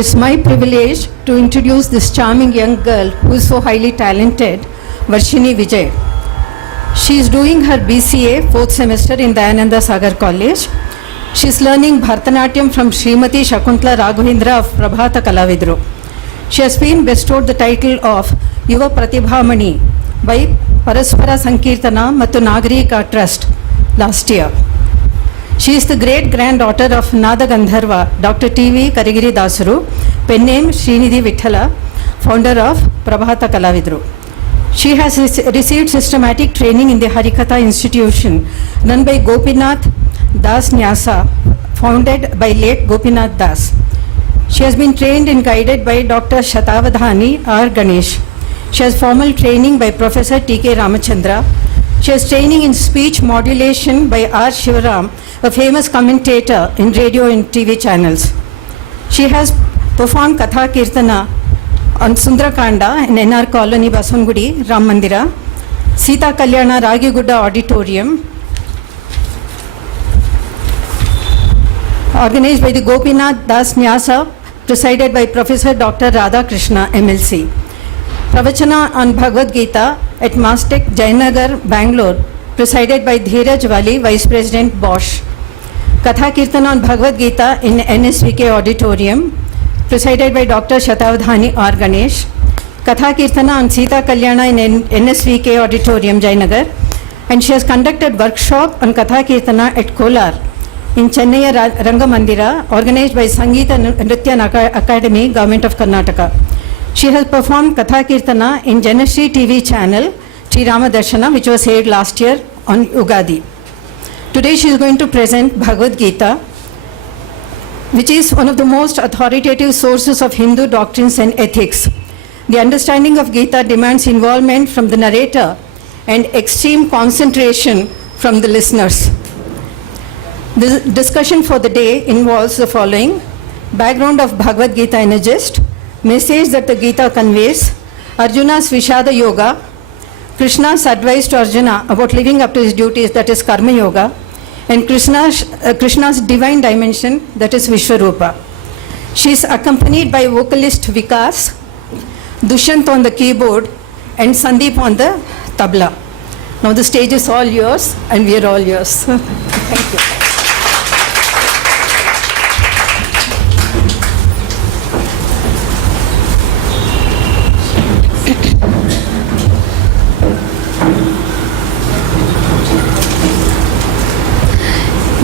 It's my privilege to introduce this charming young girl who is so highly talented, Varshini Vijay. She is doing her BCA 4th semester in Dayananda Sagar College. She is learning Bharatanatyam from Srimati Shakuntala Raghavendra of Prabhata Kalavidru. She has been bestowed the title of Yuva Pratibhamani by Paraspara Sankirtana Mattu Nagarika Trust last year. She is the great granddaughter of Nada Gandharva, Dr. T.V. Karigiri Dasaru, pen name Srinidhi Vithala, founder of Prabhata Kalavidru. She has received systematic training in the Harikatha institution run by Gopinath Das Nyasa, founded by late Gopinath Das. She has been trained and guided by Dr. Shatavadhani R. Ganesh. She has formal training by Professor T.K. Ramachandra. She has training in speech modulation by R. Shivaram, a famous commentator in radio and TV channels. She has performed Katha Kirtana on Sundarakanda in NR Colony, Baswangudi, Ram Mandira, Sita Kalyana Ragigudda Auditorium, organized by the Gopinath Das Nyasa, presided by Professor Dr. Radha Krishna, MLC. Pravachana on Bhagavad Gita at Mastek, Jayanagar, Bangalore, presided by Dheeraj Wali, Vice President Bosch. Katha Kirtana on Bhagavad Gita in NSVK Auditorium, presided by Dr. Shatavadhani R. Ganesh. Katha Kirtana on Sita Kalyana in NSVK Auditorium, Jayanagar. And she has conducted workshop on Katha Kirtana at Kolar in Chennai Rangamandira, organized by Sangeeta Nritya Academy, Government of Karnataka. She has performed Katha Kirtana in Janashri TV channel, Sri Rama Darshana, which was aired last year on Ugadi. Today she is going to present Bhagavad Gita, which is one of the most authoritative sources of Hindu doctrines and ethics. The understanding of Gita demands involvement from the narrator and extreme concentration from the listeners. The discussion for the day involves the following: background of Bhagavad Gita in a gist, message that the Gita conveys, Arjuna's Vishada Yoga, Krishna's advice to Arjuna about living up to his duties, that is Karma Yoga, and Krishna's divine dimension, that is Vishwarupa. She is accompanied by vocalist Vikas, Dushyant on the keyboard, and Sandeep on the tabla. Now the stage is all yours, and we are all yours. Thank you.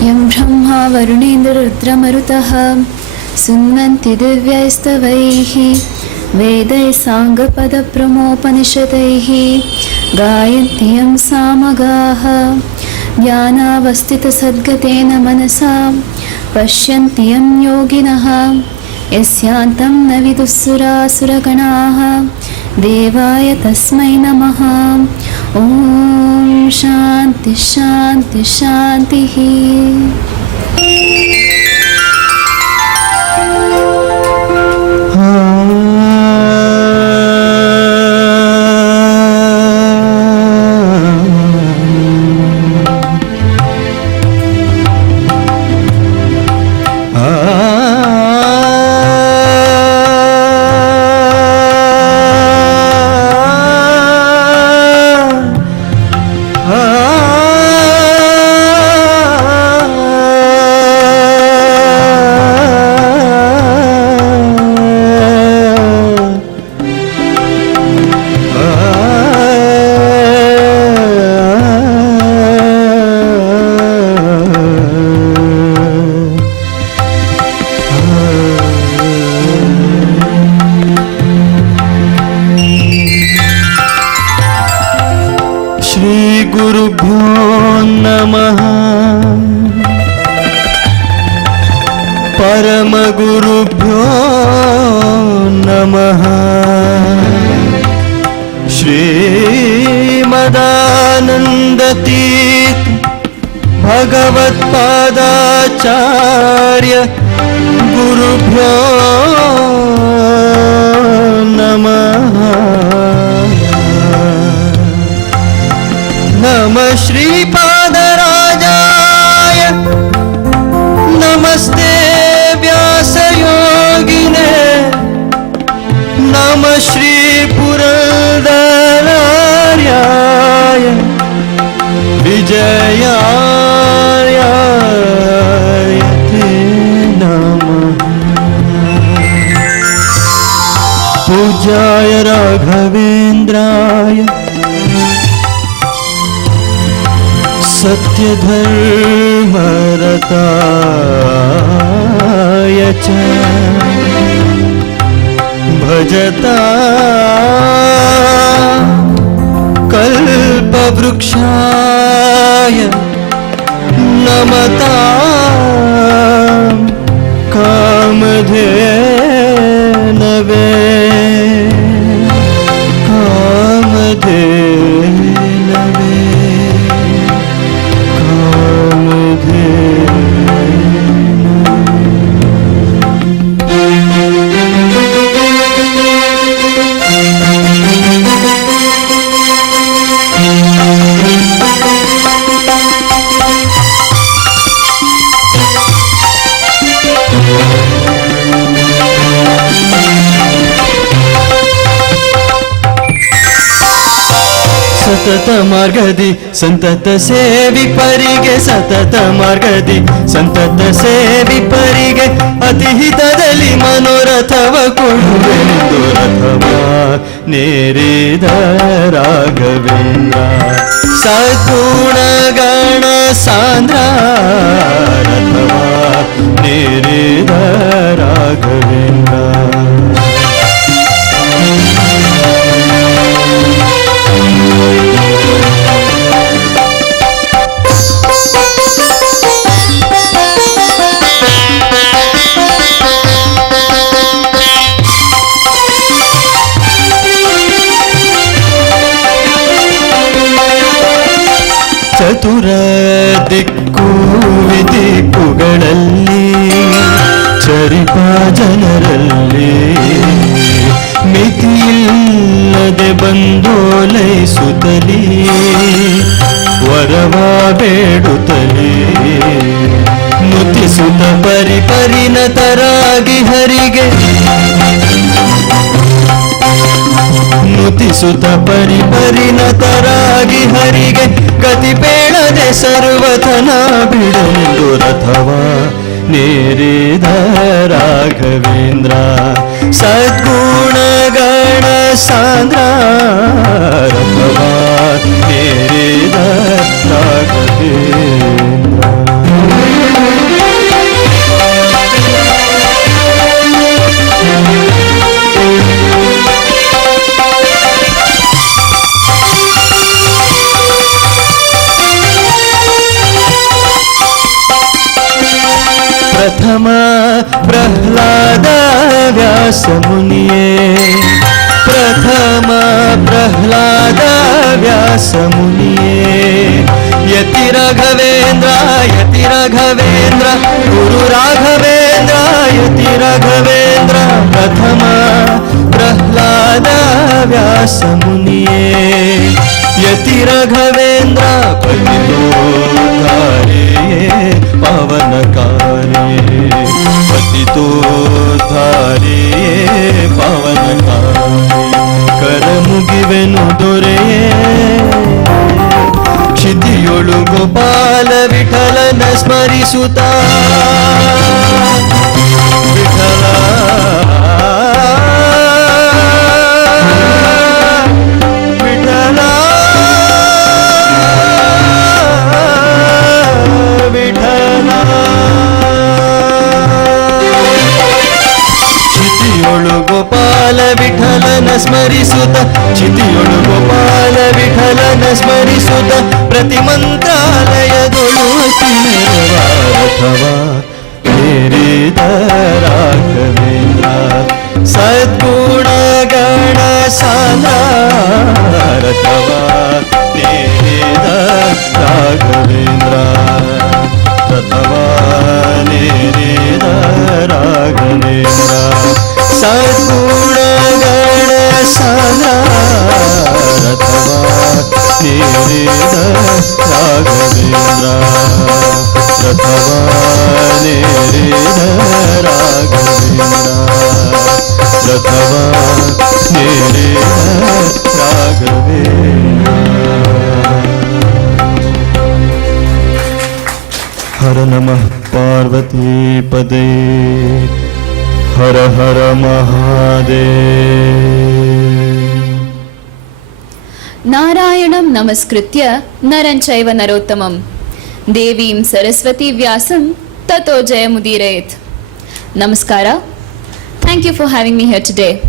यं ब्रह्मा वरुणेन्द्ररुद्रमरुतः सुन्वन्ति दिव्यैस्तवैः वेदैः साङ्गपदप्रमोपनिषदैः गायन्ति यं सामगाः ज्ञानावस्थितसद्गतेन मनसा पश्यन्ति यं योगिनः यस्यान्तं न विदुःसुरासुरगणाः देवाय तस्मै नमः। ॐ शान्ति शान्ति शान्तिः। परमगुरुभ्यो नमः। श्रीमदानन्दतीर्थ भगवत्पादाचार्य गुरुभ्यो नमः। नमः श्रीपादराजाय नमस्ते व्यासयोगिने पूज्याय राघवेन्द्राय सत्यधर्मरताय च भजता कल्पवृक्षाय नमता कामधेनवे कामधेनवे ಸತತ ಮಾರ್ಗದಿ ಸಂತತ ಸೇವಿ ಪರಿಗೆ ಸತತ ಮಾರ್ಗದಿ ಸಂತತ ಸೇವಿ ಪರಿಗೆ ಅತಿ ಹಿತದಲ್ಲಿ ಮನೋರಥವ ಕೊಳ್ಳುವೆಂದು ರಥವ ನೇರಿದ ರಾಘವೇಂದ್ರ ಸದ್ಗುಣ ಗಣ ಸಾಂದ್ರ ರಥವ ನೇರಿದ ರಾಘವೇಂದ್ರ ಚತುರ ದಿಕ್ಕು ವಿದಿಕ್ಕುಗಳಲ್ಲಿ ಚರಿಪ ಜನರಲ್ಲಿ ಮಿತಿಯಿಲ್ಲದೆ ಬಂದೋಲೈಸುತ್ತಲೀ ವರವ ಬೇಡುತ್ತಲೀ ನುತಿಸುತ್ತ ಪರಿಪರಿಣತರಾಗಿ ಹರಿಗೆ ನುತಿಸುತ್ತ ಪರಿಪರಿಣತರಾಗಿ ಹರಿಗೆ ಗತಿ ಬೇಡದೆ ಸರ್ವಥನ ಬಿಡಲೆಂದು ರಥವ ನೇರಿದ ರಾಘವೇಂದ್ರ ಸದ್ಗುಣ ಗಣ ಸಾಂದ್ರ ರಥವ ನೇರಿದ ರಾಘವೇಂದ್ರ ಪ್ರಥಮ ಪ್ರಹ್ಲಾದ ವ್ಯಾಸ ಮುನಿಯೇ ಪ್ರಥಮ ಪ್ರಹ್ಲಾದ ವ್ಯಾಸ ಮುನಿಯೇ ಯತಿ ರಾಘವೇಂದ್ರ ಗುರು ರಾಘವೇಂದ್ರ ಯತಿ ರಾಘವೇಂದ್ರ ಪ್ರಥಮ ಪ್ರಹ್ಲಾದ ವ್ಯಾಸ ಮುನಿಯೇ ಯತಿ ರಾಘವೇಂದ್ರ ಪತಿತೋದ್ಧಾರಿಯೇ ಪವನಕಾರಿಯೇ ಪತಿತೋದ್ಧಾರಿಯೇ ಪವನಕಾರಿ ಕರ ಮುಗಿವೆನು ದೊರೆಯೇ ಕ್ಷಿತಿಯೊಳು ಗೋಪಾಲ ವಿಠಲನ ಸ್ಮರಿಸುತ್ತ ವಿಠಲ ವಿಠಲನ ಸ್ಮರಿಸುತ್ತ ಚಿತಿಯೊಳು ಗೋಪಾಲ ವಿಠಲನ ಸ್ಮರಿಸುತ್ತ ಪ್ರತಿ ಮಂತ್ರಾಲಯದೊಳು ರಥವ ನೇರಿದ ರಾಘವೇಂದ್ರ ಸದ್ಗುಣ ಗಣ ಸಾಂದ್ರ ರಥವ ನೇರಿದ ರಾಘವೇಂದ್ರ ರಥವ ನೇರಿದ ರಾಘವೇಂದ್ರ ಸದ್ಗುಣ ಗಣ ಸಾಂದ್ರ ರಥವ ನೇರಿದ ರಾಘವೇಂದ್ರ ರಥವ ನೇರಿದ ರಾಘವೇಂದ್ರ ರಥವ ನೇರಿದ ರಾಘವೇಂದ್ರ ಹರ ನಮಃ ಪಾರ್ವತಿ ಪದೇ ಹರ ಹರ ಮಹಾದೇವ नारायणं नमस्कृत्य नरं चैव नरोत्तमं देवीं सरस्वती व्यासं ततो जयमुदीरयेत्. Namaskara. Thank you for having me here today.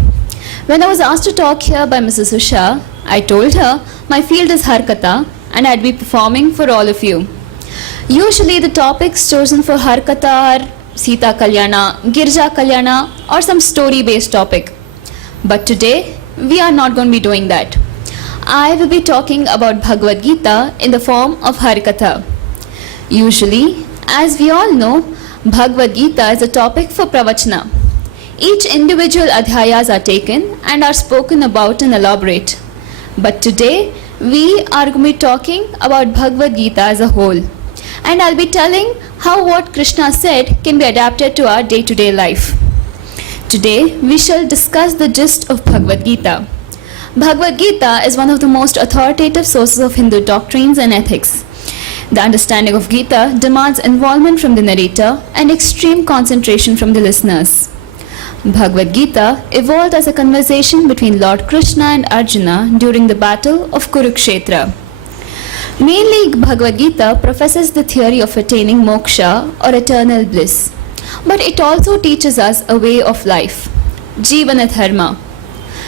When I was asked to talk here by Mrs. Usha, I told her my field is Harkatha and I'd be performing for all of you. Usually the topics chosen for Harkatha are Sita Kalyana, Girja Kalyana or some story-based topic. But today we are not going to be doing that. I will be talking about Bhagavad Gita in the form of Harkatha. Usually, as we all know, Bhagavad Gita is a topic for pravachana. Each individual adhyayas are taken and are spoken about and elaborate. But today, we are going to be talking about Bhagavad Gita as a whole. And I'll be telling how what Krishna said can be adapted to our day-to-day life. Today, we shall discuss the gist of Bhagavad Gita. Bhagavad Gita is one of the most authoritative sources of Hindu doctrines and ethics. The understanding of Gita demands involvement from the narrator and extreme concentration from the listeners. Bhagavad Gita evolved as a conversation between Lord Krishna and Arjuna during the battle of Kurukshetra. Mainly, Bhagavad Gita professes the theory of attaining moksha or eternal bliss. But it also teaches us a way of life, Jivana Dharma.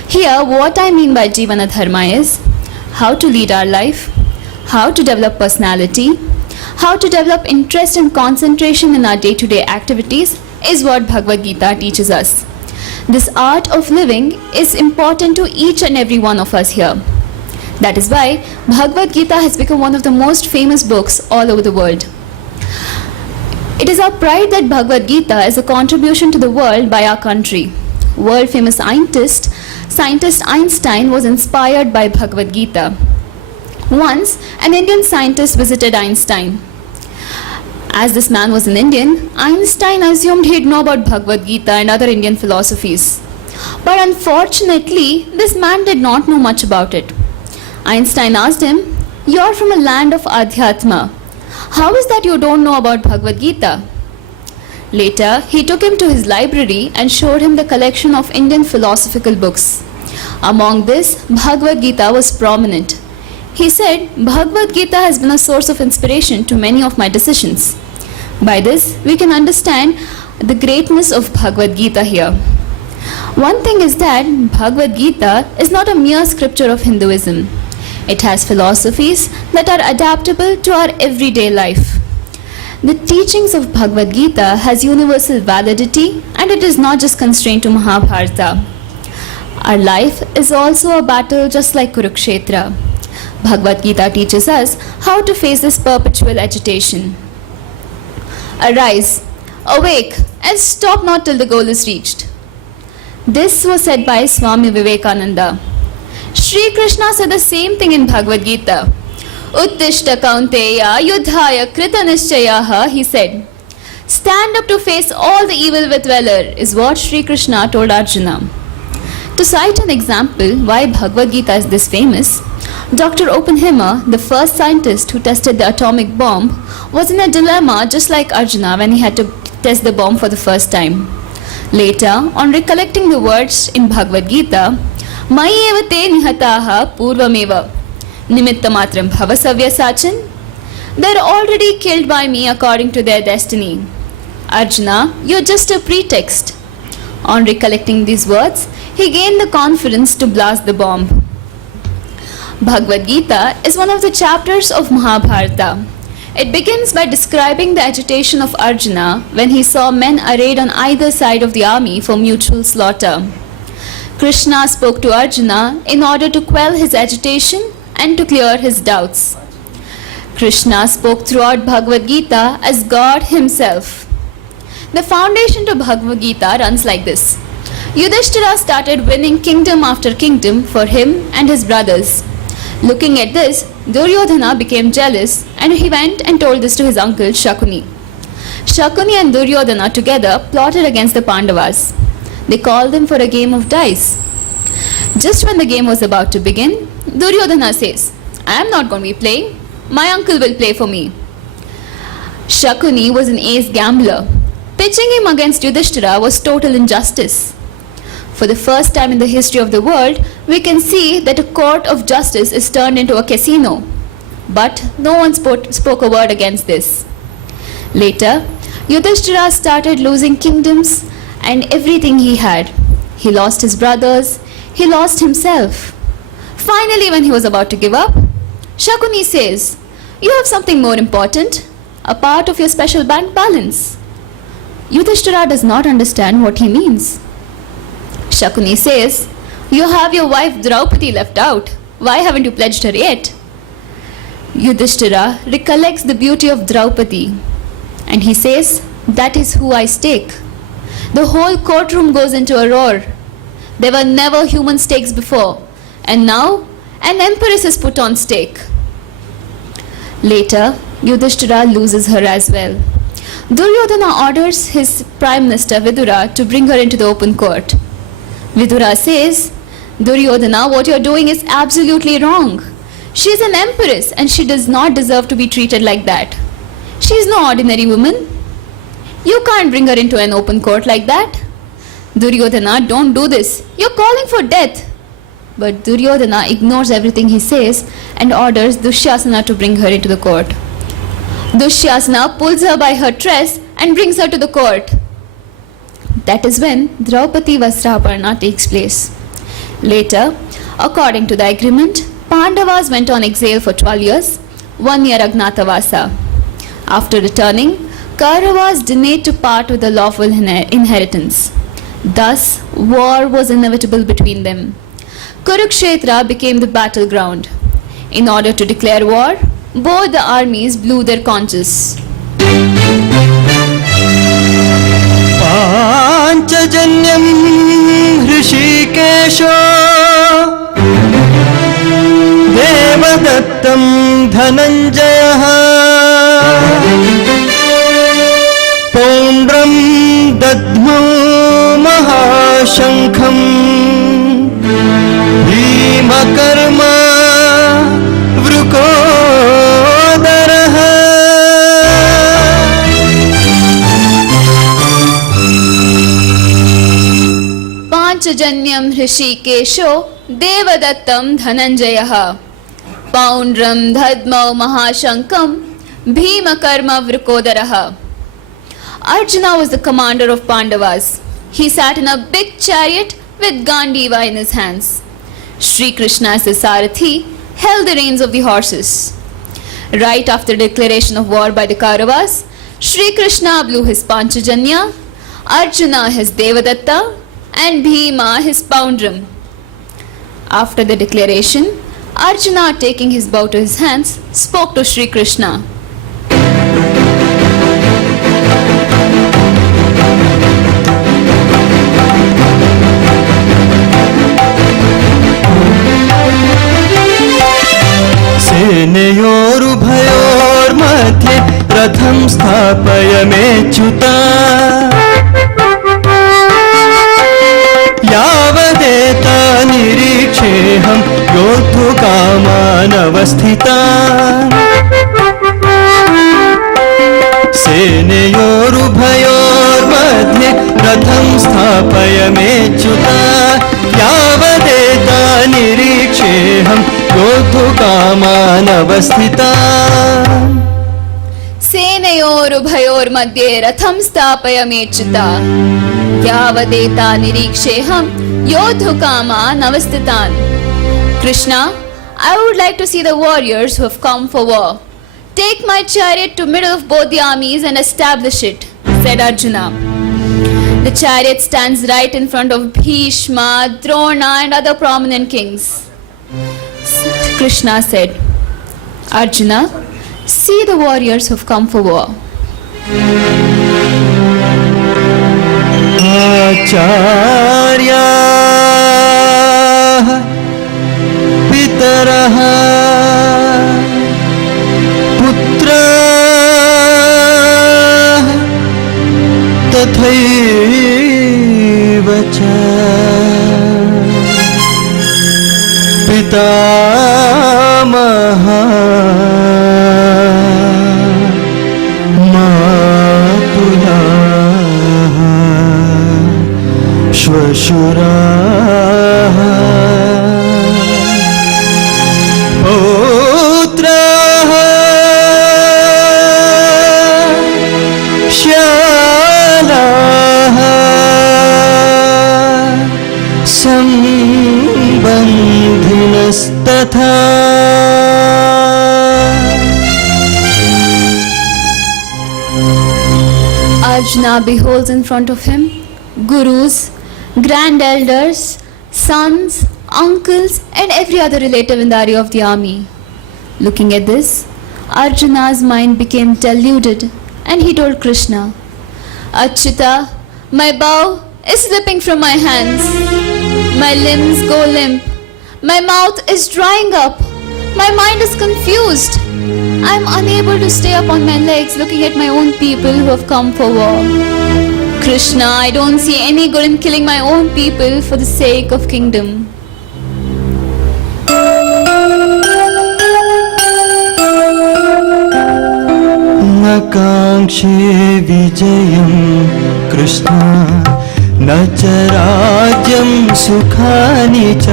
Here, what I mean by Jivana Dharma is how to lead our life, how to develop personality, how to develop interest and concentration in our day-to-day activities is what Bhagavad Gita teaches us. This art of living is important to each and every one of us here. That is why Bhagavad Gita has become one of the most famous books all over the world. It is our pride that Bhagavad Gita is a contribution to the world by our country. World famous scientist Einstein was inspired by Bhagavad Gita. Once, an Indian scientist visited Einstein. As this man was an Indian, Einstein assumed he'd know about Bhagavad Gita and other Indian philosophies. But unfortunately, this man did not know much about it. Einstein asked him, "You're from a land of Adhyatma. How is that you don't know about Bhagavad Gita?" Later, he took him to his library and showed him the collection of Indian philosophical books. Among this, Bhagavad Gita was prominent. He said, "Bhagavad Gita has been a source of inspiration to many of my decisions." By this, we can understand the greatness of Bhagavad Gita here. One thing is that Bhagavad Gita is not a mere scripture of Hinduism. It has philosophies that are adaptable to our everyday life. The teachings of Bhagavad Gita has universal validity and it is not just constrained to Mahabharata. Our life is also a battle just like Kurukshetra. Bhagavad Gita teaches us how to face this perpetual agitation. Arise, awake, and stop not till the goal is reached. This was said by Swami Vivekananda. Shri Krishna said the same thing in Bhagavad Gita. Uttishta Kaunteya Yudhaya Krita Nishchayaha, he said. Stand up to face all the evil with valor is what Shri Krishna told Arjuna. To cite an example why Bhagavad Gita is this famous, Dr. Oppenheimer, the first scientist who tested the atomic bomb, was in a dilemma just like Arjuna when he had to test the bomb for the first time. Later, on recollecting the words in Bhagavad Gita, Mayi eva te nihataha purvameva nimittamatram bhavasavya sachin, they are already killed by me according to their destiny. Arjuna, you're just a pretext. On recollecting these words, he gained the confidence to blast the bomb. Bhagavad Gita is one of the chapters of Mahabharata. It begins by describing the agitation of Arjuna when he saw men arrayed on either side of the army for mutual slaughter. Krishna spoke to Arjuna in order to quell his agitation and to clear his doubts. Krishna spoke throughout Bhagavad Gita as God himself. The foundation to Bhagavad Gita runs like this. Yudhishthira started winning kingdom after kingdom for him and his brothers. Looking at this, Duryodhana became jealous and he went and told this to his uncle Shakuni. Shakuni and Duryodhana together plotted against the Pandavas. They called them for a game of dice. Just when the game was about to begin, Duryodhana says, "I am not going to be playing. My uncle will play for me." Shakuni was an ace gambler. Pitching him against Yudhishthira was total injustice. For the first time in the history of the world, we can see that a court of justice is turned into a casino. But no one spoke a word against this. Later, Yudhishthira started losing kingdoms and everything he had. He lost his brothers, he lost himself. Finally, when he was about to give up, Shakuni says, "You have something more important, a part of your special bank balance." Yudhishthira does not understand what he means. Shakuni says, "You have your wife Draupadi left out. Why haven't you pledged her yet?" Yudhishthira recollects the beauty of Draupadi and he says, "That is who I stake." The whole courtroom goes into a roar. There were never human stakes before, and now an empress is put on stake. Later, Yudhishthira loses her as well. Duryodhana orders his prime minister Vidura to bring her into the open court. Vidura says, "Duryodhana, what you're doing is absolutely wrong. She is an empress and she does not deserve to be treated like that. She is no ordinary woman. You can't bring her into an open court like that. Duryodhana, don't do this. You're calling for death." But Duryodhana ignores everything he says and orders Dushyasana to bring her into the court. Dushyasana pulls her by her dress and brings her to the court. That is when Draupadi Vasraparna takes place. Later, according to the agreement, Pandavas went on exile for 12 years, 1 year Agnatavasa. After returning, Kauravas denied to part with the lawful inheritance. Thus, war was inevitable between them. Kurukshetra became the battleground. In order to declare war, both the armies blew their conches. पाञ्चजन्यं हृषीकेशो देवदत्तं Dhananjay पौण्ड्रं दद्मौ महाशङ्खं भीमकर्म वृकोदरः पाञ्चजन्यं हृषीकेशो देवदत्तं Dhananjay पौण्ड्रं दद्मौ महाशङ्खं भीमकर्म वृकोदरः. Arjuna was the commander of Pandavas. He sat in a big chariot with Gandiva in his hands. Shri Krishna as the Sarathi held the reins of the horses. Right after the declaration of war by the Kauravas, Shri Krishna blew his Panchajanya, Arjuna his Devadatta and Bhima his Poundram. After the declaration, Arjuna, taking his bow to his hands, spoke to Shri Krishna. सेनयोरुभयोर्मध्ये रथं स्थापय मेच्युता यावदेता निरीक्षेऽहं योद्धुकामानवस्थिता सेनयोरुभयोर्मध्ये रथं स्थापय मेच्युता यावदेता निरीक्षेऽहं योद्धुकामानवस्थिता सेनयोरुभयोर्मध्ये रथं स्थापयाम्यच्युता यावदेता निरीक्षेऽहं योद्धुकामान् अवस्थितान्. Krishna, I would like to see the warriors who have come for war. Take my chariot to middle of both the armies and establish it, said Arjuna. The chariot stands right in front of Bhishma, Drona and other prominent kings. Krishna said, Arjuna, see the warriors who have come for war. आचार्याः पितरः पुत्राः तथैव च पितामहः मातुलः श्वशुराः पौत्राः श्यालाः सम्बन्धिनस्तथा Arjuna beholds in front of him gurus, grand elders, sons, uncles, and every other relative in the array of the army. Looking at this, Arjuna's mind became deluded and he told Krishna, Achyuta, my bow is slipping from my hands. My limbs go limp. My mouth is drying up. My mind is confused. I am unable to stay up on my legs looking at my own people who have come for war. Krishna, I don't see any good in killing my own people for the sake of kingdom. न काङ्क्षे विजयं कृष्ण न च राज्यं सुखानि च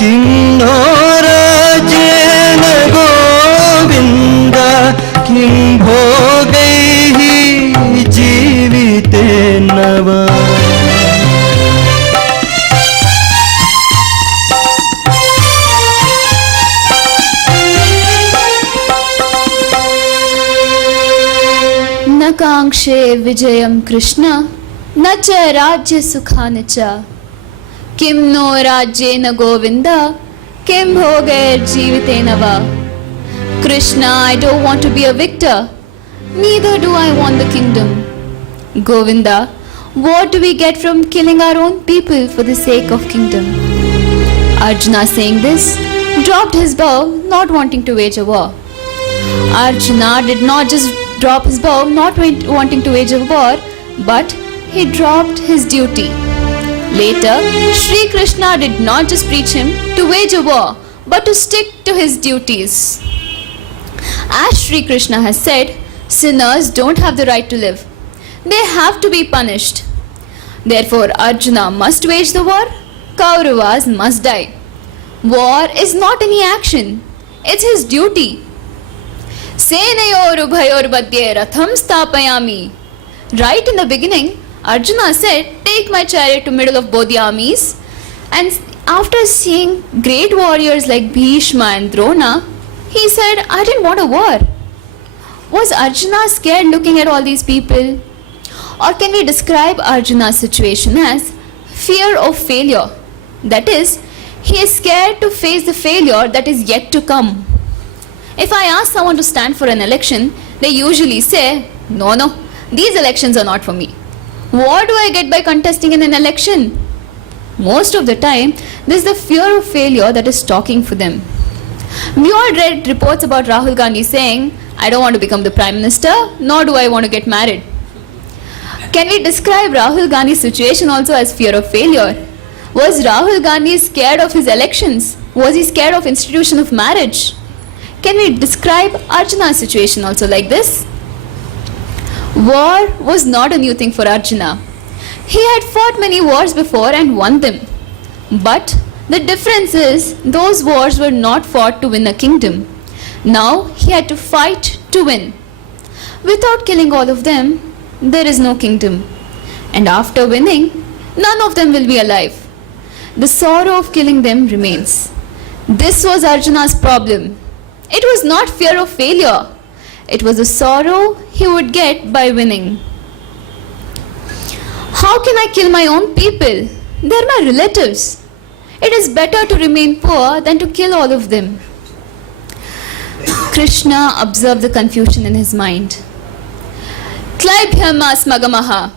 किं no राज्येन Govind किं भोगैः जीवितेन वा न कांक्षे विजयम कृष्ण न च राज्य सुखान च किम नो राज्ये न गोविंद किम भोगैर जीवितेन वा. Krishna, I don't want to be a victor, neither do I want the kingdom. Govinda, what do we get from killing our own people for the sake of kingdom? Arjuna, saying this, dropped his bow, not wanting to wage a war. Arjuna did not just drop his bow, not wanting to wage a war, but he dropped his duty. Later, Sri Krishna did not just preach him to wage a war, but to stick to his duties. As Sri Krishna has said, sinners don't have the right to live. They have to be punished. Therefore, Arjuna must wage the war, Kauravas must die. War is not any action, it's his duty. Senayor ubhayor badye ratham stapayami. Right in the beginning, Arjuna said, take my chariot to middle of both the armies. And after seeing great warriors like Bhishma and Drona, he said, I didn't want a war. Was Arjuna scared looking at all these people? Or can we describe Arjuna's situation as fear of failure? That is, he is scared to face the failure that is yet to come. If I ask someone to stand for an election, they usually say, no, these elections are not for me. What do I get by contesting in an election? Most of the time, this is the fear of failure that is talking for them. We all read reports about Rahul Gandhi saying, I don't want to become the Prime Minister, nor do I want to get married. Can we describe Rahul Gandhi's situation also as fear of failure? Was Rahul Gandhi scared of his elections? Was he scared of institution of marriage? Can we describe Arjuna's situation also like this? War was not a new thing for Arjuna. He had fought many wars before and won them. But the difference is, those wars were not fought to win a kingdom. Now he had to fight to win. Without killing all of them, there is no kingdom. And after winning, none of them will be alive. The sorrow of killing them remains. This was Arjuna's problem. It was not fear of failure. It was the sorrow he would get by winning. How can I kill my own people? They are my relatives. It is better to remain poor than to kill all of them. Krishna observed the confusion in his mind. Klaibhyama smagamaha.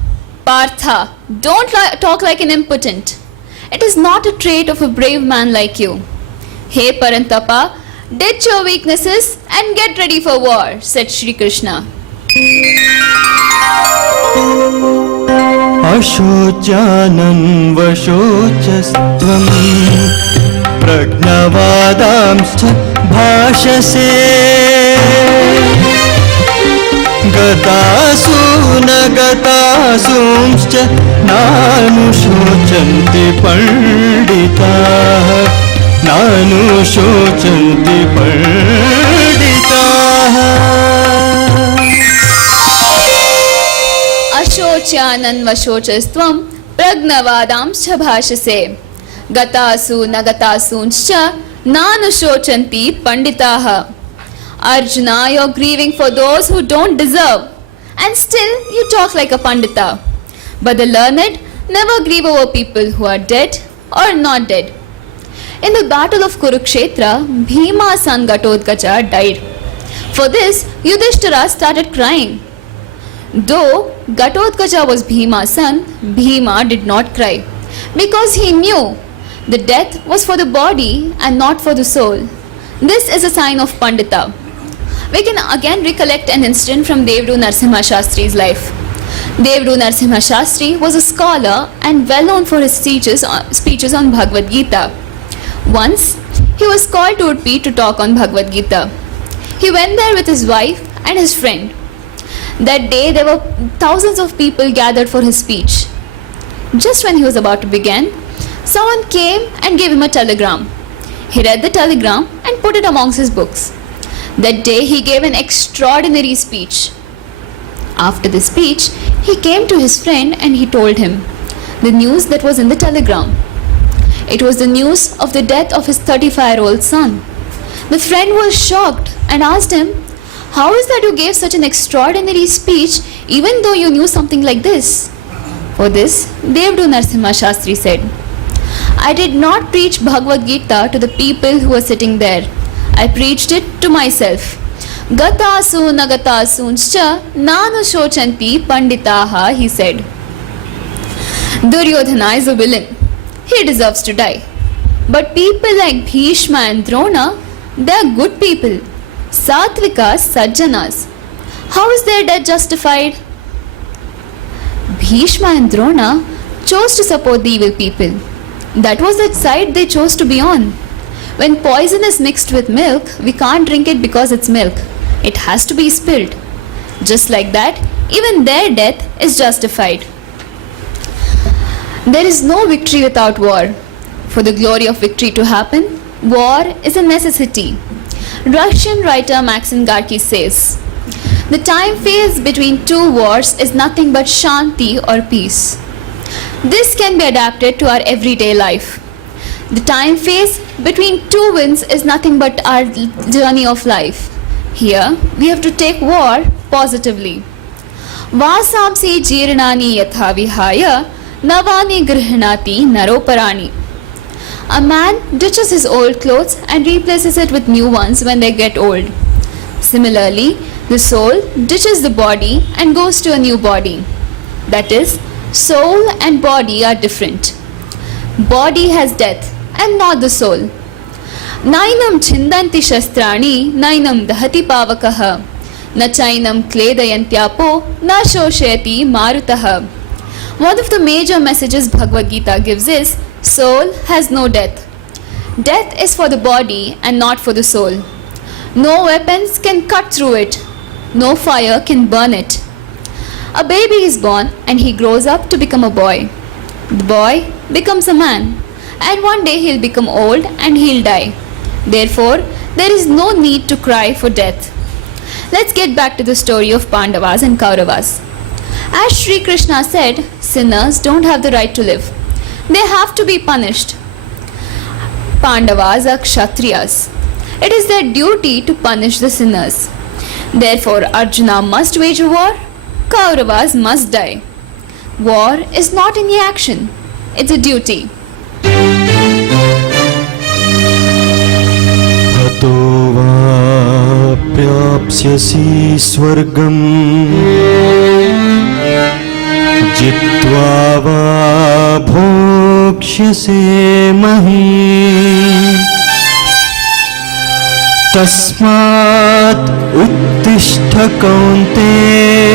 Partha, don't talk like an impotent. It is not a trait of a brave man like you. Hey Parantapa, ditch your weaknesses and get ready for war, said Shri Krishna. अशोचानन् वशोचस्त्वं प्रज्ञावादांश्च भाषसे गतासु न गतासूंश्च नानुशोचन्ति पण्डिताः नानुशोचन्ति पण्डिताः अशोच्यानन्वशोचस्त्वं प्रज्ञवादांश्च भाषसे गतासु न गतासूंश्च नानुशोचन्ति पंडिताः. Arjuna, you're grieving for those who don't deserve, and still you talk like a pandita. But the learned never grieve over people who are dead or not dead. In the battle of Kurukshetra, Bhima's son Ghatotkacha died. For this, Yudhishthira started crying. Though Ghatotkacha was Bhima's son, Bhima did not cry because he knew the death was for the body and not for the soul. This is a sign of Pandita. We can again recollect an incident from Devru Narasimha Shastri's life. Devru Narasimha Shastri was a scholar and well known for his speeches on Bhagavad Gita. Once, he was called to Udupi to talk on Bhagavad Gita. He went there with his wife and his friend. That day, there were thousands of people gathered for his speech. Just when he was about to begin, someone came and gave him a telegram. He read the telegram and put it amongst his books. That day he gave an extraordinary speech. After the speech, he came to his friend and he told him the news that was in the telegram. It was the news of the death of his 35-year-old son. The friend was shocked and asked him, "How is that you gave such an extraordinary speech even though you knew something like this?" For this, Devru Narasimha Shastri said, "I did not preach Bhagavad Gita to the people who were sitting there. I preached it to myself. Gatasu nagatasuncha nanushocanti panditaha," he said. Duryodhana is a villain. He deserves to die. But people like Bhishma and Drona, they are good people. Satvikas, Sajjanas. How is their death justified? Bhishma and Drona chose to support the evil people. That was the side they chose to be on. When poison is mixed with milk, we can't drink it because it's milk. It has to be spilled. Just like that, even their death is justified. There is no victory without war. For the glory of victory to happen, war is a necessity. Russian writer Maxim Gorky says, "The time phase between two wars is nothing but shanti or peace." This can be adapted to our everyday life. The time phase between two winds is nothing but our journey of life. Here, we have to take war positively. Vasamsi jirnani yatha vihaya navani grihnati naroparani. A man ditches his old clothes and replaces it with new ones when they get old. Similarly, the soul ditches the body and goes to a new body. That is, soul and body are different. Body has death and not the soul. Nainam chindanti shastrani nainam dahati pavakaha na chainam kledayantyapo na shoshayati marutaha. One of the major messages Bhagavad Gita gives is soul has no death. Death is for the body and not for the soul. No weapons can cut through it. No fire can burn it. A baby is born and he grows up to become a boy. The boy becomes a man, and one day he'll become old and he'll die. Therefore, there is no need to cry for death. Let's get back to the story of Pandavas and Kauravas. As Sri Krishna said, sinners don't have the right to live. They have to be punished. Pandavas are Kshatriyas. It is their duty to punish the sinners. Therefore, Arjuna must wage a war. Kauravas must die. War is not any action. It's a duty. हतो वा प्राप्स्यसि स्वर्गम् जित्वा वा भोक्ष्यसे महीम् तस्मात् उत्तिष्ठ कौन्तेय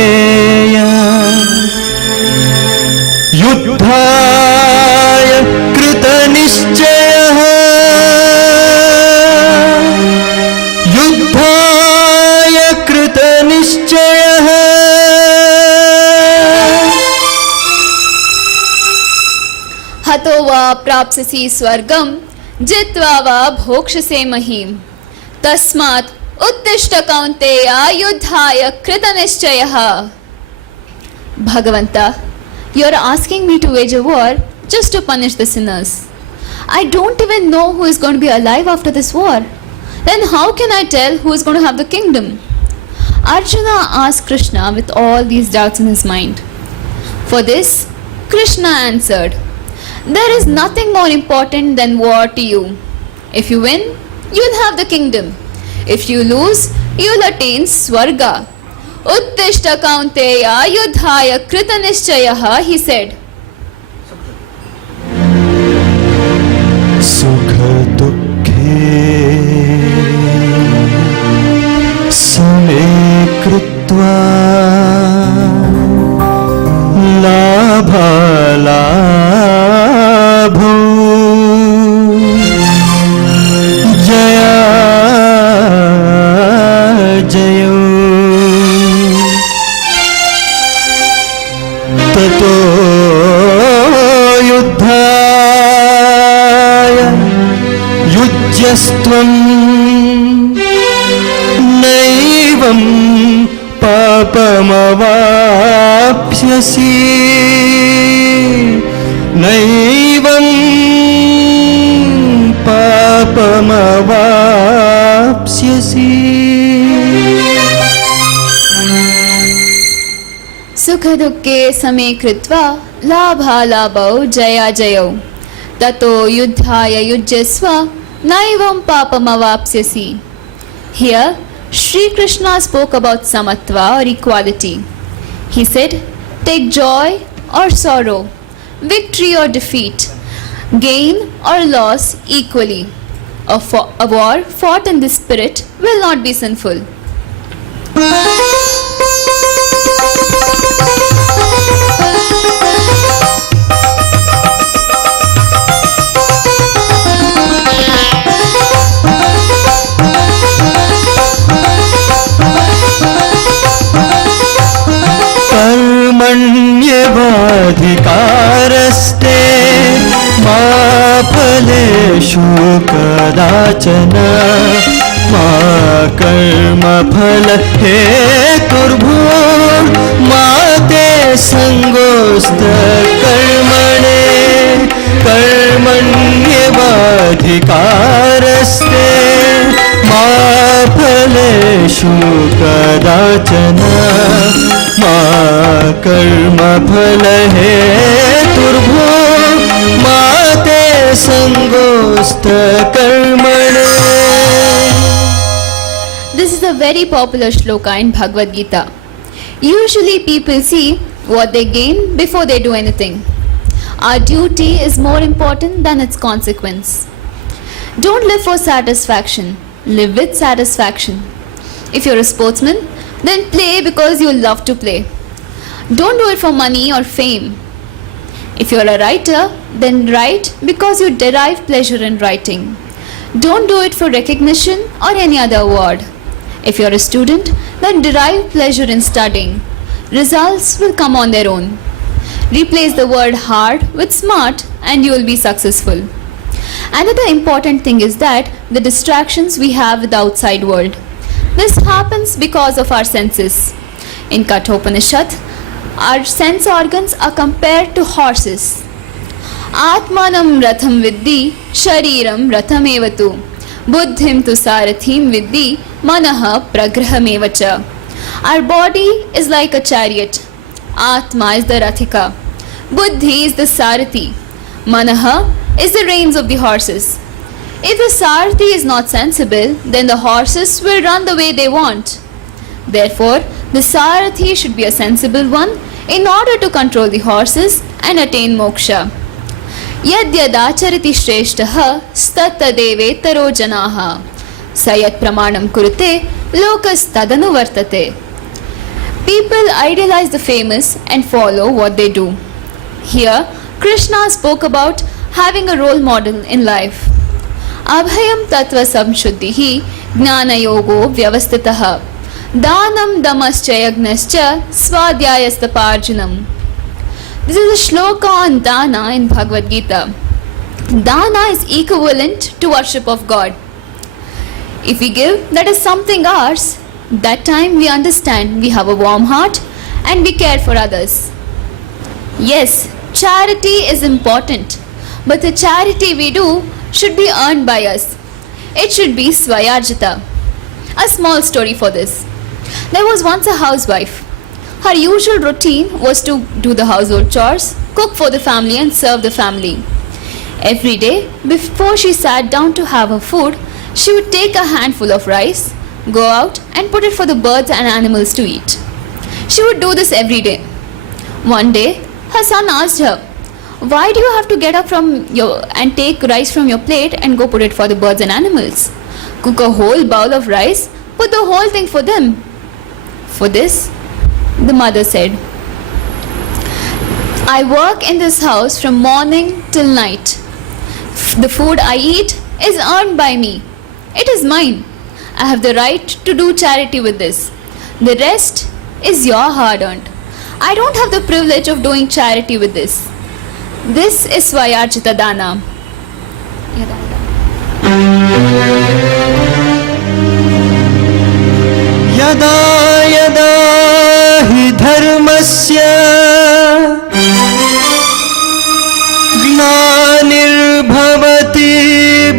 युद्धाय कृतनिश्चयः युद्धाय कृतनिश्चयः हतो वा प्राप्स्यसि स्वर्गं जित्वा वा भोक्ष्यसे महीम् तस्मात् उत्तिष्ठ कौन्तेय युद्धाय कृतनिश्चयः. Bhagavanta, you are asking me to wage a war just to punish the sinners. I don't even know who is going to be alive after this war. Then how can I tell who is going to have the kingdom? Arjuna asked Krishna with all these doubts in his mind. For this, Krishna answered, there is nothing more important than war to you. If you win, you'll have the kingdom. If you lose, you'll attain Swarga. Uttishta Kaunteya Yudhaya Krita Nishchayaha, he said. Sukha dukhe same krutva labha labho jaya jayo tato yuddhaya युज्यस्त्वं नैवं पापमवाप्स्यसि नैवं पापमवाप्स्यसि. सुख दुःखे समे कृत्वा लाभालाभौ जया जयौ ततो युद्धाय युज्यस्व naivam papamavapsyasi. Here, Sri Krishna spoke about samatva or equality. He said, take joy or sorrow, victory or defeat, gain or loss equally. A war fought in this spirit will not be sinful. कर्मण्येवाधिकारस्ते मा फलेषु कदाचन मा कर्मफल हेतुर्भूर्मा ते सङ्गोऽस्तकर्मणे कर्मण्येवाधिकारस्ते मा फलेषु कदाचन मा कर्मफल हेतुर्भूर्मा ते सङ्गोऽस्तकर्मणे. This is a very popular shloka in Bhagavad Gita. Usually people see what they gain before they do anything. Our duty is more important than its consequence. Don't live for satisfaction, live with satisfaction. If you're a sportsman, then play because you love to play. Don't do it for money or fame. If you're a writer, then write because you derive pleasure in writing. Don't do it for recognition or any other award. If you're a student, then derive pleasure in studying. Results will come on their own. Replace the word hard with smart and you will be successful. Another important thing is that the distractions we have with the outside world. This happens because of our senses. In Kathopanishad, our sense organs are compared to horses. Atmanam ratham viddhi, shariram ratham evatu, buddhim tu sarathim viddhi, manaha pragrahamevacha. Our body is like a chariot. Atma is the rathika. Buddhi is the sarathi. Manaha is the reins of the horses. If the Sarathi is not sensible, then the horses will run the way they want. Therefore, the Sarathi should be a sensible one in order to control the horses and attain moksha. Yadyadachariti shreshtaha statadeve janaha sayat pramanam kurute lokas tadanu vartate. People idolize the famous and follow what they do. Here, Krishna spoke about having a role model in life. Abhayam tattva samshuddhihi gnana yogo vyavastitaha danam damascha yagnascha swadhyayastapa arjunam. This is a shloka on dana in Bhagavad Gita. Dana is equivalent to worship of God. If we give, that is something ours. That time we understand we have a warm heart and we care for others. Yes, charity is important, but the charity we do should be earned by us. It should be Swayarjita. A small story for this. There was once a housewife. Her usual routine was to do the household chores, cook for the family and serve the family. Every day, before she sat down to have her food, she would take a handful of rice, go out and put it for the birds and animals to eat. She would do this every day. One day, her son asked her, "Why do you have to get up and take rice from your plate and go put it for the birds and animals? Cook a whole bowl of rice, put the whole thing for them." For this, the mother said, "I work in this house from morning till night. The food I eat is earned by me. It is mine. I have the right to do charity with this. The rest is your hard-earned. I don't have the privilege of doing charity with this. This is Swayarjita Dana." यदा यदा हि धर्मस्य ग्लानिर्भवति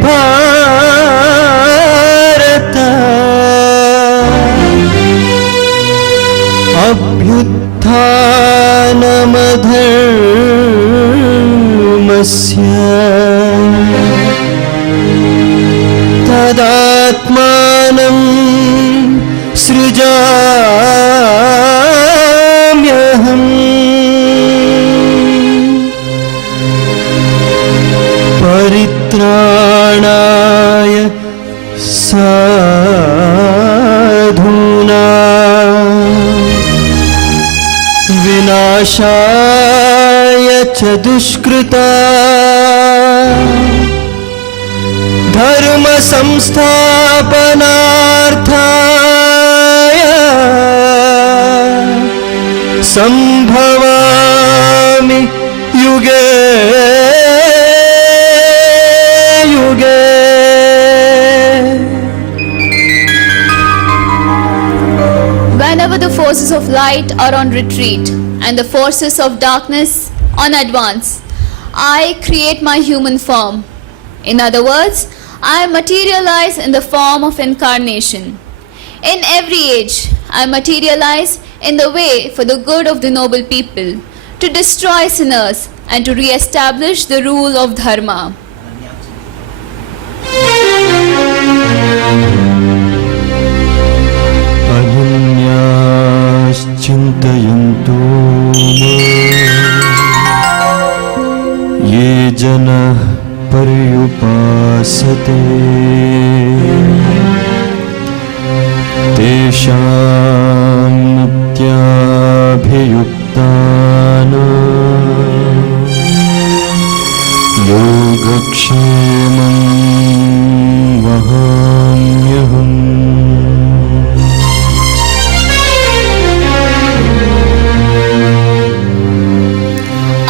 भारत अभ्युत्थानमधर्मस्य तदात्मानं सृजाम्यहम् परित्राणाय साधूनां विनाशाय च दुष्कृता धर्म संस्थापनार्थाय संभवामि युगे युगे। Whenever the forces of light are on retreat and the forces of darkness on advance, I create my human form. In other words, I materialize in the form of incarnation. In every age, I materialize in the way for the good of the noble people, to destroy sinners and to re-establish the rule of dharma. अनन्याश्चिन्तयन्तो ये जनः पर्युपासते तेषां नित्याभियुक्तानां योगक्षेमं वहाम्यहम्।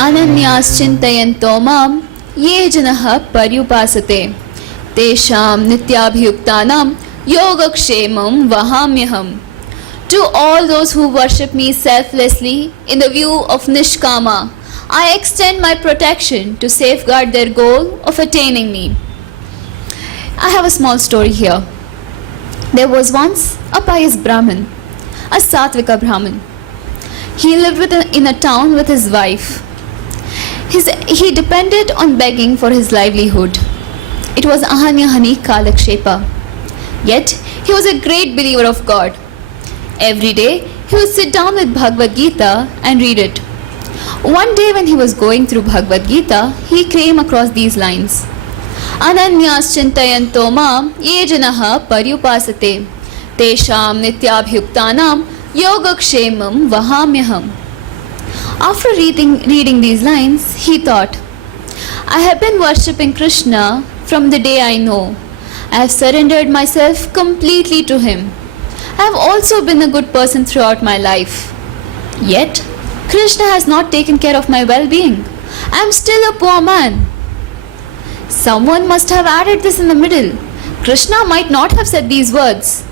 अनन्याश्चिन्तयन्तो मां ये जनः पर्युपासते तेषां नित्याभियुक्तानां योगक्षेमं वहाम्यहम्. To all those who worship me selflessly in the view of Nishkama, I extend my protection to safeguard their goal of attaining me. I have a small story here. There was once a pious Brahmin, a Satvika Brahmin. He lived in a town with his wife. He depended on begging for his livelihood. It was Ahanyahani Kalakshepa. Yet, he was a great believer of God. Every day, he would sit down with Bhagavad Gita and read it. One day when he was going through Bhagavad Gita, he came across these lines. Ananyas chintayanto mam ye janaha paryupasate tesham nityabhyuktanam yogakshemam vahamyaham. After reading these lines, he thought, I have been worshipping Krishna from the day I know. I have surrendered myself completely to him. I have also been a good person throughout my life. Yet, Krishna has not taken care of my well-being. I am still a poor man. Someone must have added this in the middle. Krishna might not have said these words.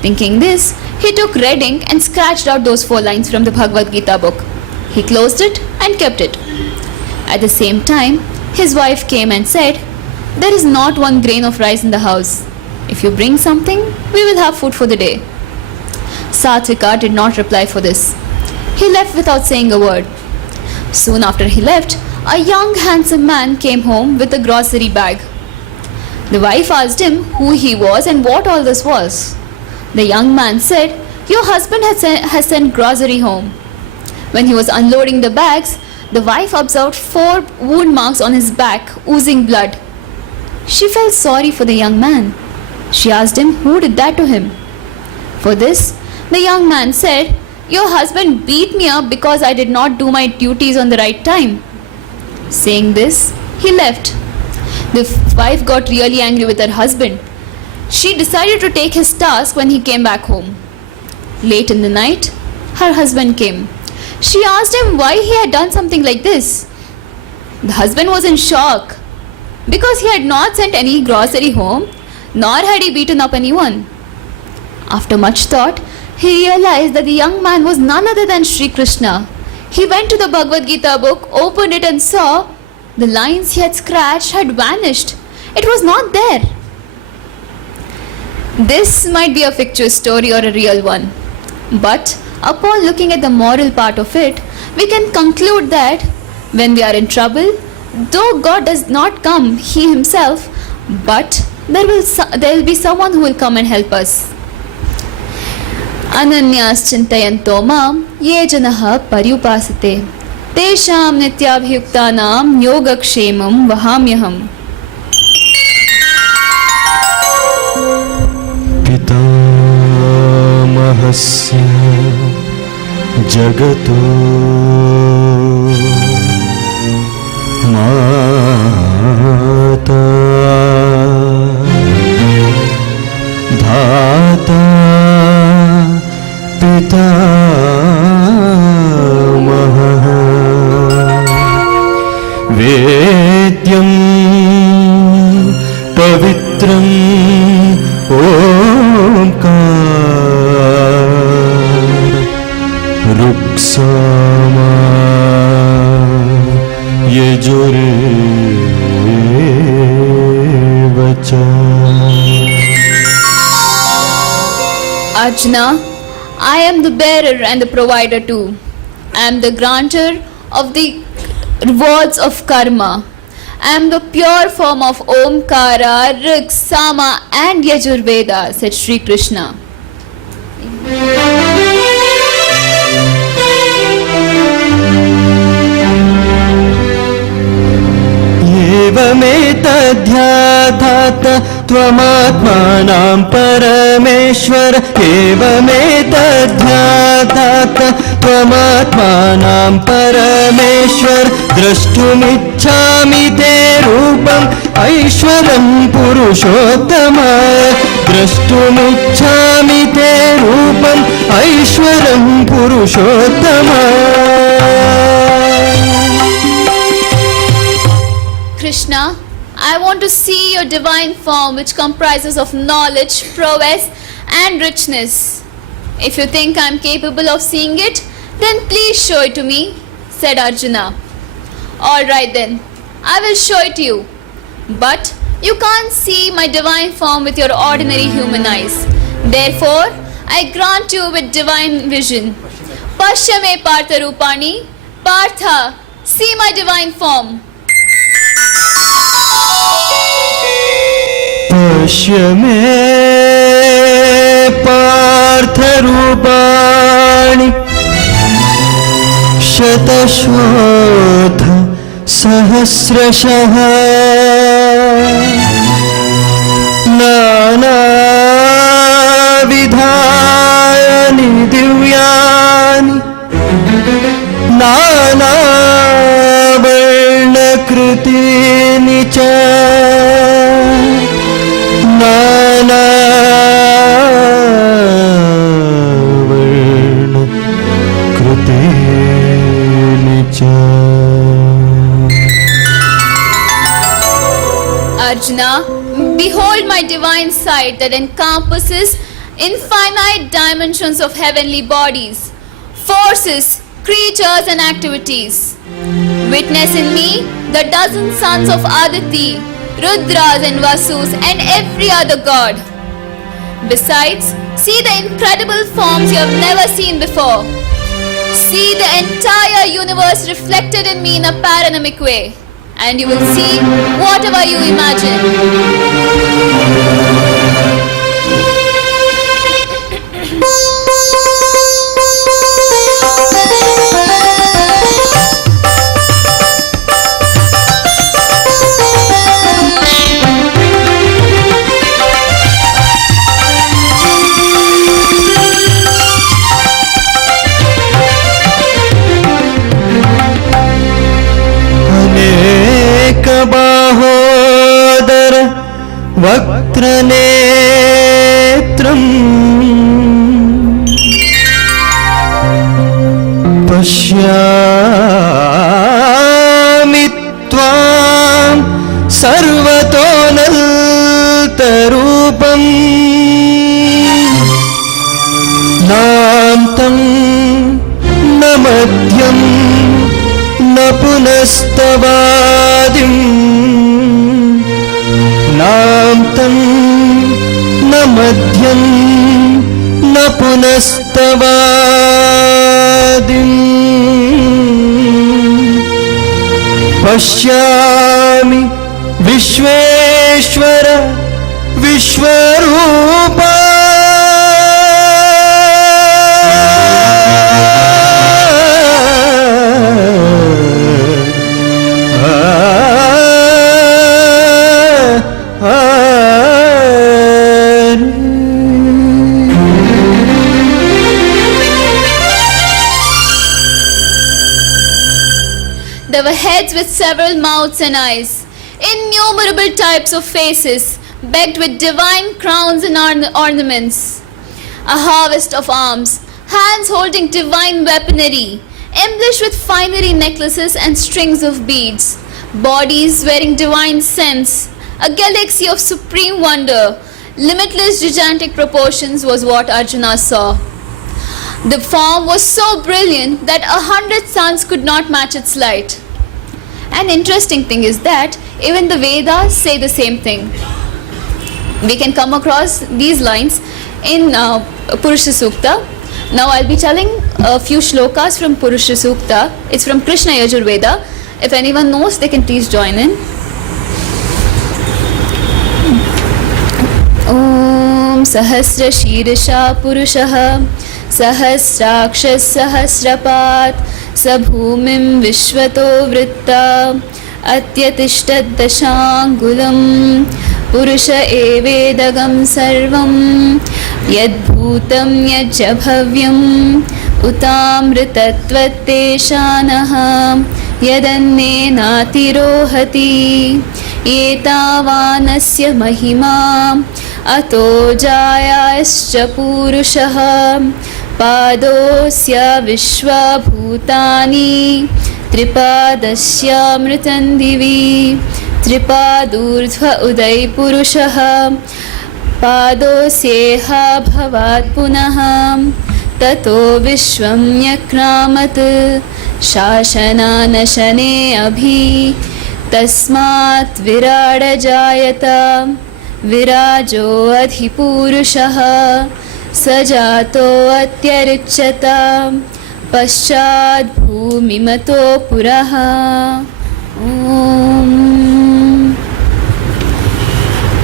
Thinking this, he took red ink and scratched out those 4 lines from the Bhagavad Gita book. He closed it and kept it. At the same time, his wife came and said, "There is not 1 grain of rice in the house. If you bring something, we will have food for the day." Satvika did not reply for this. He left without saying a word. Soon after he left, a young handsome man came home with a grocery bag. The wife asked him who he was and what all this was. The young man said, "Your husband has sent grocery home." When he was unloading the bags, the wife observed 4 wound marks on his back, oozing blood. She felt sorry for the young man. She asked him who did that to him. For this, the young man said, "Your husband beat me up because I did not do my duties on the right time." Saying this, he left. The wife got really angry with her husband. She decided to take his task when he came back home. Late in the night, her husband came. She asked him why he had done something like this. The husband was in shock because he had not sent any grocery home, nor had he beaten up anyone. After much thought, he realized that the young man was none other than Sri Krishna. He went to the Bhagavad Gita book, opened it and saw the lines he had scratched had vanished. It was not there. This might be a fictitious story or a real one, but upon looking at the moral part of it, we can conclude that when we are in trouble, though God does not come, He Himself, but there will be someone who will come and help us. Ananyas chintayanto mam ye janah paryupasate tesham nityabhyuktanam yogakshemam vahamyaham. पितामहस्य जगतो माता धाता पितामहः वेद्यं पवित्रं ओंकार रुक्सामा यजुरेवच। Arjuna, I am the bearer and the provider too. I am the granter of the rewards of karma. I am the pure form of Omkara, Rig, Sama and Yajurveda, said Sri Krishna. एवमेतध्याधात त्वमात्मानं परमेश्वर एवमेतध्याधात त्वमात्मानं परमेश्वर द्रष्टुमिच्छामि ते रूपम् ऐश्वरं पुरुषोत्तम द्रष्टुमिच्छामि ते रूपम् ऐश्वरं पुरुषोत्तम। Krishna, I want to see your divine form which comprises of knowledge, prowess and richness. If you think I am capable of seeing it, then please show it to me, said Arjuna. Alright then, I will show it to you. But you can't see my divine form with your ordinary human eyes. Therefore, I grant you with divine vision. Pashya me Partha Rupani. Partha, see my divine form. पश्य मे पार्थरूपाणि शतशोथ सहस्रशः नानाविधानि दिव्यानि नानावर्णकृतीनि च नानावर्णकृतीनि Arjuna, behold my divine sight that encompasses infinite dimensions of heavenly bodies, forces, creatures and activities. Witness in me the dozen sons of Aditi, Rudras and Vasus and every other god. Besides, see the incredible forms you have never seen before. See the entire universe reflected in me in a panoramic way, and you will see whatever you imagine. बाहोदर वक्त्रनेत्रम् पश्यामि त्वां सर्वतोऽनन्तरूपम् नान्तं न मध्यं न पुनस्तवादिम् नान्तं न मध्यं न पुनस्तवादिम् पश्यामि Vishweshwar Vishwarupa There were heads with several mouths and eyes, innumerable types of faces, begged with divine crowns and ornaments, a harvest of arms, hands holding divine weaponry, embellished with finery necklaces and strings of beads, bodies wearing divine scents, a galaxy of supreme wonder, limitless gigantic proportions was what Arjuna saw. The form was so brilliant that 100 suns could not match its light. An interesting thing is that even the Vedas say the same thing. We can come across these lines in Purusha Sukta. Now I'll be telling a few shlokas from Purusha Sukta. It's from Krishna Yajurveda. If anyone knows, they can please join in. Om Sahasra Shirsha Purushaha Sahasrakshas Sahasrapat Sabhumim Vishvato Vritta Atyatishtat Dashangulam Purusha Evedagam Sarvam Yadbhutam Yajabhavyam Utamritatvatteshanaha Yadanne Natirohati Etavanasya Mahima Ato Jayascha Purushaha Padosya Vishwabhutani Tripadasya Mritandivi Tripadurdhva Uday Purushaha Padosyeha Bhavat Punaha Tato Vishwam Yakramat Shashana Nashane Abhi Tasmat Virada Jayata Virajo Adhipurushaha Sajato Atyarichyata Paschad Bhumimato Puraha. Om.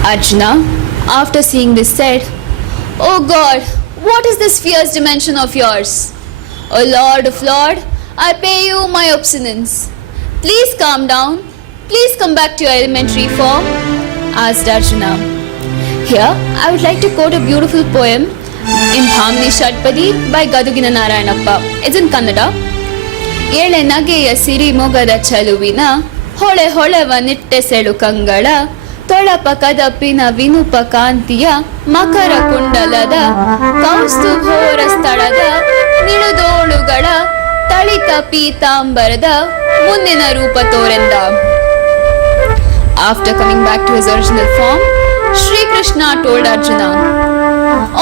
Arjuna, after seeing this, said, O God, what is this fierce dimension of yours? O Lord of Lord, I pay you my obeisance. Please calm down. Please come back to your elementary form, asked Arjuna. Here, I would like to quote a beautiful poem in Bhamni Shatpadi by Gadugina Narayanappa. It's in Kannada. Ele nageya siri mogada chaluvina hole holeva nitte selu kangala ತೊಳಪ ಕದಪಿನ ವಿನುಪ ಕಾಂತಿಯ ಮಕರ ಕುಂಡಲದ ಕೌಸ್ತುಭೋರ ಸ್ಥಳದ ನಿಳುದೋಳುಗಳ ತಳಿತ ಪೀತಾಂಬರದ ಮುಂದಿನ ರೂಪ ತೋರೆಂದ. After coming back to his original form, Shri Krishna told Arjuna,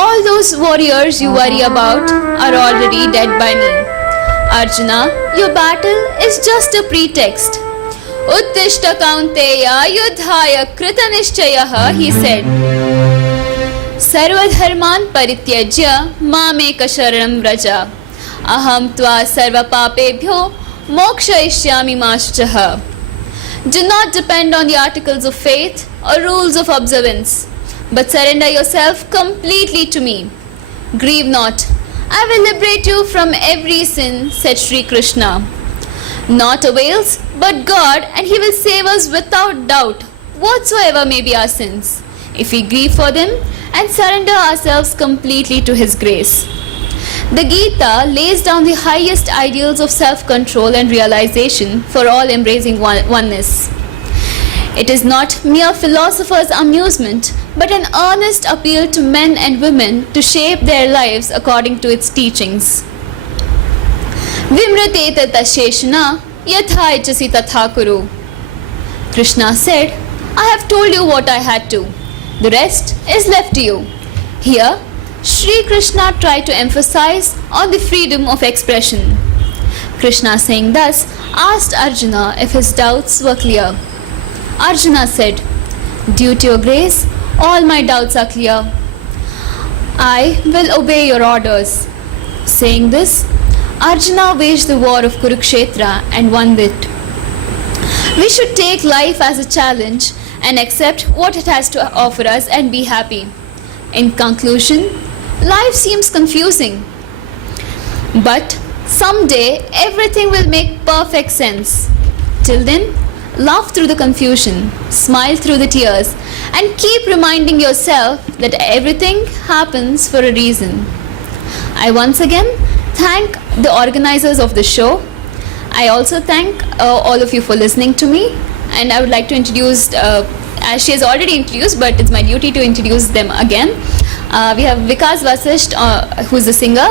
"All those warriors you worry about are already dead by me. Arjuna, your battle is just a pretext." Uttishta Kaunteya Yudhaya Krita Nishchayah, he said. Sarvadharman Parityajya Mameka Sharanam Vraja. Aham Tva Sarva Papebhyo Mokshayishyami Maschaha. Do not depend on the articles of faith or rules of observance, but surrender yourself completely to me. Grieve not, I will liberate you from every sin, said Sri Krishna. Naught avails but God, and He will save us without doubt, whatsoever may be our sins, if we grieve for them and surrender ourselves completely to His grace. The Gita lays down the highest ideals of self-control and realization for all embracing oneness. It is not mere philosopher's amusement, but an earnest appeal to men and women to shape their lives according to its teachings. Vimrateta tasheshna yatha ichasi tatha kuru. Krishna said, I have told you what I had to. The rest is left to you. Here, Shri Krishna tried to emphasize on the freedom of expression. Krishna, saying thus, asked Arjuna if his doubts were clear. Arjuna said, "Due to your grace, all my doubts are clear. I will obey your orders." Saying this, Arjuna waged the war of Kurukshetra and won it. We should take life as a challenge and accept what it has to offer us and be happy. In conclusion, life seems confusing, but someday everything will make perfect sense. Till then, laugh through the confusion, smile through the tears, and keep reminding yourself that everything happens for a reason. I once again thank the organizers of the show. I also thank all of you for listening to me, and I would like to introduce, as she has already introduced, but it's my duty to introduce them again. We have Vikas Vasisht, who's the singer.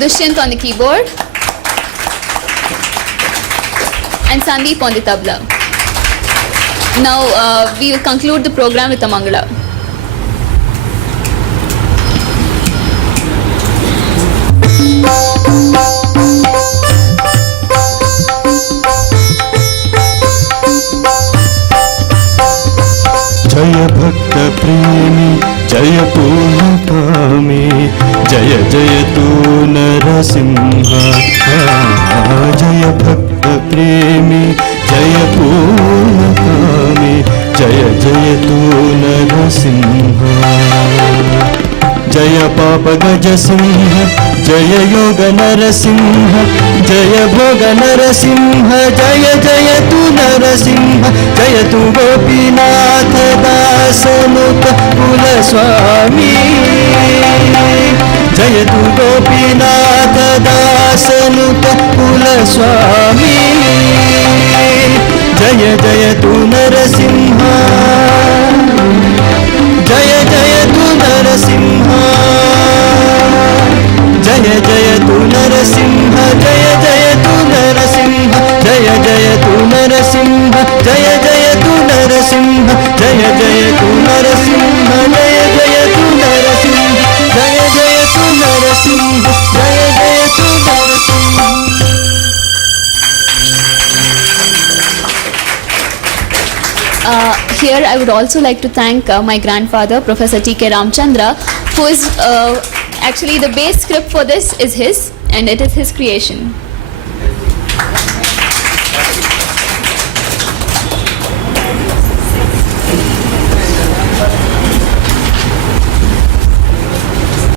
Dushyant on the keyboard. And Sandeep on the tabla. Now we will conclude the program with a Mangala. जय भक्त प्रेमी जय पूर्णकामी जय जय तू नरसिंह जय भक्त प्रेमी जय पूर्णकामी जय जय तू नरसिंह जय पाप गज सिंह जय योग नरसिंह जय भोग नरसिंह जय जय तू नरसिंह जय तू गोपीनाथ दासनुत कुल स्वामी जय तू गोपीनाथ दासनुत कुल स्वामी जय जय तू नरसिंह जय जय तू नरसिंह जय जय तू नरसिंह जय जय तू नरसिंह जय जय तू नरसिंह जय जय तू नरसिंह जय जय तू नरसिंह जय जय तू नरसिंह जय जय तू नरसिंह जय जय तू Narasimha Here I would also like to thank my grandfather, Professor T.K. Ramchandra, who is actually the base script for this is his, and it is his creation.